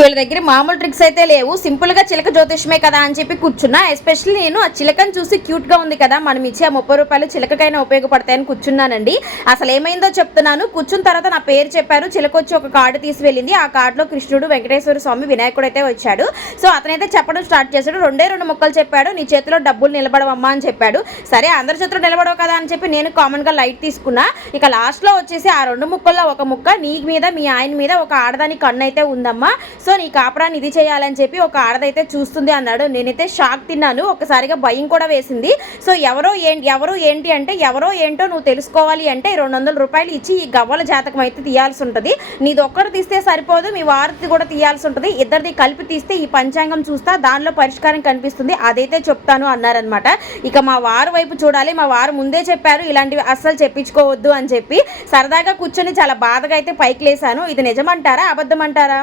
వీళ్ళ దగ్గర మామూలు ట్రిక్స్ అయితే లేవు. సింపుల్ గా చిలక జ్యోతిష్మే కదా అని చెప్పి కూర్చున్నా. ఎస్పెషల్లీ నేను ఆ చిలకను చూసి క్యూట్ గా ఉంది కదా, మనం ఇచ్చే ఆ 30 రూపాయలు చిలకకైనా ఉపయోగపడతాయని కూర్చున్నానండి. అసలు ఏమైందో చెప్తున్నాను. కూర్చున్న తర్వాత నా పేరు చెప్పారు. చిలక వచ్చి ఒక కార్డు తీసి వెళ్ళింది. ఆ కార్డులో కృష్ణుడు, వెంకటేశ్వర స్వామి, వినాయకుడు అయితే వచ్చాడు. సో అతనైతే చెప్పడం స్టార్ట్ చేశాడు. రెండే 2 ముక్కలు చెప్పాడు. నీ చేతిలో డబ్బులు నిలబడవమ్మా అని చెప్పాడు. సరే అందరి చేతిలో నిలబడవు కదా అని చెప్పి నేను కామన్ గా లైట్ తీసుకున్నా. ఇక లాస్ట్ లో వచ్చేసి ఆ 2 ముక్కల్లో ఒక ముక్క నీ మీద, మీ ఆయన మీద ఒక ఆడదాని కన్ను అయితే ఉందమ్మా. సో నీ కాపురాన్ని ఇది చేయాలని చెప్పి ఒక ఆడదైతే చూస్తుంది అన్నాడు. నేనైతే షాక్ తిన్నాను. ఒకసారిగా భయం కూడా వేసింది. సో ఎవరో ఏంటి అంటే ఎవరో ఏంటో నువ్వు తెలుసుకోవాలి అంటే 200 రూపాయలు ఇచ్చి ఈ గవ్వల జాతకం అయితే తీయాల్సి ఉంటుంది. నీది ఒక్కటి తీస్తే సరిపోదు, మీ వారిది కూడా తీయాల్సి ఉంటుంది. ఇద్దరిది కలిపి తీస్తే ఈ పంచాంగం చూస్తా, దానిలో పరిష్కారం కనిపిస్తుంది, అదైతే చెప్తాను అన్నారనమాట. ఇక మా వారు వైపు చూడాలి. మా వారు ముందే చెప్పారు ఇలాంటివి అస్సలు చెప్పించుకోవద్దు అని చెప్పి. సరదాగా కూర్చొని చాలా బాధగా అయితే పైకి లేసాను. ఇది నిజమంటారా అబద్ధం అంటారా?